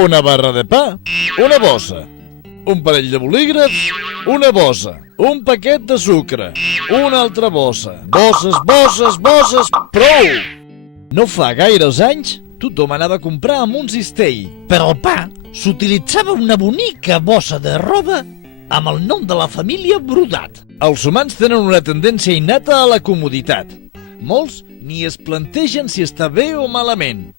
una barra de pa, una bossa, un parell de bolígrafs, una bossa, un paquet de sucre, una altra bossa, bosses, prou! No fa gaires anys tothom anava a comprar amb un cistell. Per al pa s'utilitzava una bonica bossa de roba amb el nom de la família brodat. Els humans tenen una tendència innata a la comoditat. Molts ni es plantegen si està bé o malament.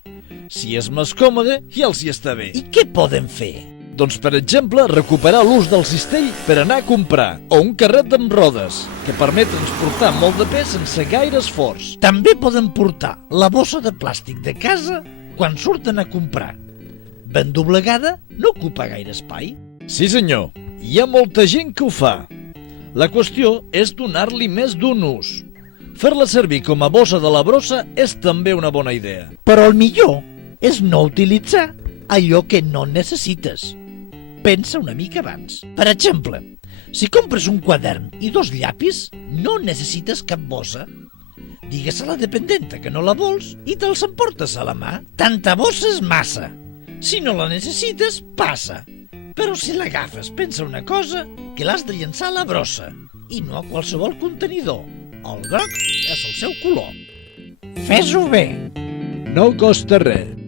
Si és més còmode, ja els hi està bé. I què poden fer? Doncs, per exemple, recuperar l'ús del cistell per anar a comprar, o un carret amb rodes, que permet transportar molt de pes sense gaire esforç. També poden portar la bossa de plàstic de casa quan surten a comprar. Ben doblegada, no ocupa gaire espai. Sí, senyor, hi ha molta gent que ho fa. La qüestió és donar-li més d'un ús. Fer-la servir com a bossa de la brossa és també una bona idea. Però el millor és no utilitzar allò que no necessites. Pensa una mica abans. Per exemple, si compres un quadern i 2 llapis, no necessites cap bossa. Digues a la dependenta que no la vols i te'ls emportes a la mà. Tanta bossa és massa. Si no la necessites, passa. Però si l'agafes, pensa una cosa, que l'has de llançar a la brossa i no a qualsevol contenidor. El groc és el seu color. Fes-ho bé. No costa res.